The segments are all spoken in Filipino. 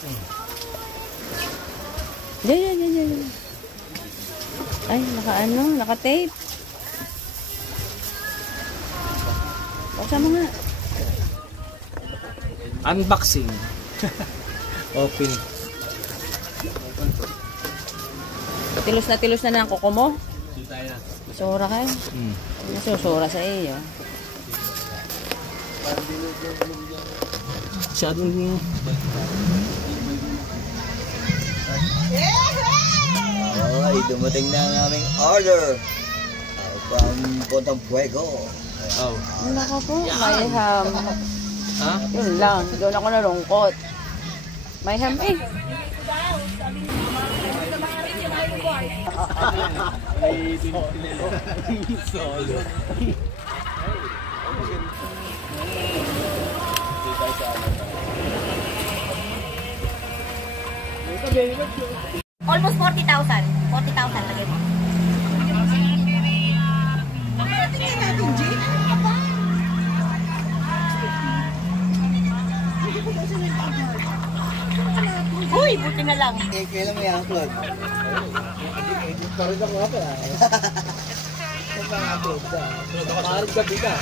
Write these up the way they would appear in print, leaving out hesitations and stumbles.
Yan. Ay, naka-tape. Buksan mo nga. Unboxing. Open. Tilos na ng kuko mo. Sura ka eh. Nasusura sa iyo. Masyadong... Ay, dumating na ang aming order from Puntang Fuego. Oh. Naka po, may ham. Ha? Yun lang, doon ako nalungkot. May ham eh. Solo. Almost 40,000. 40,000 lagay mo. Tingnan natin, Jane. Ano ka ba? Uy, buti na lang. Kailan mo yung upload? Parang ako nga pala. Parang gabi ka.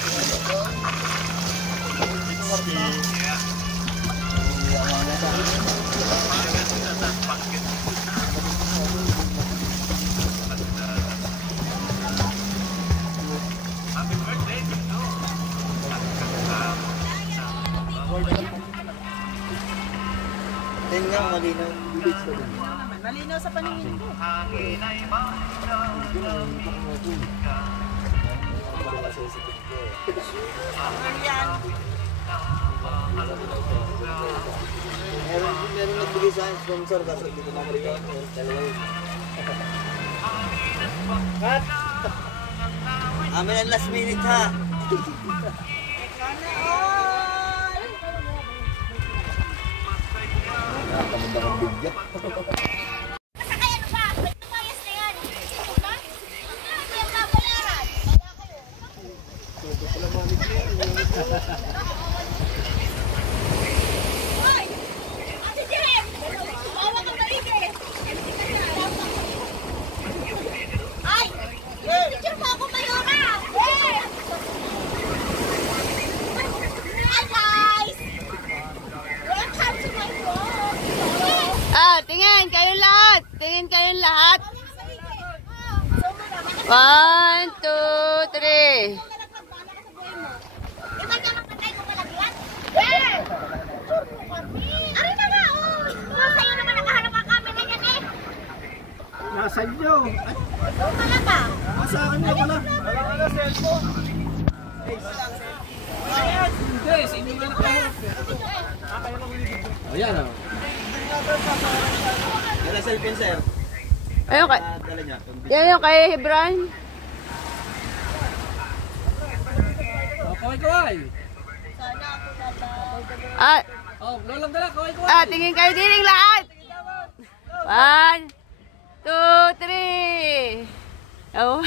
Tingnan, malinaw. Malinaw sa paningin ko. Meron nagbigay sa akin sponsor kasi dito na marigaw. Cut! Amin ang last minute ha. Nakakamanda kong bigyan. Tingin kayong lahat. 1, 2, 3. Nasa inyo. Wala ba? Sa akin na pala. Wala cellphone. Hindi, sa inyo nga nakaharap. O yan o. Wala cellphone sir. Ayun kay. Dala niya. Yan yung kay Hebron. Kaway-kaway. Lolang dala, kaway-kaway. Tingin kayo dining lahat. 1, 2, 3. Oh.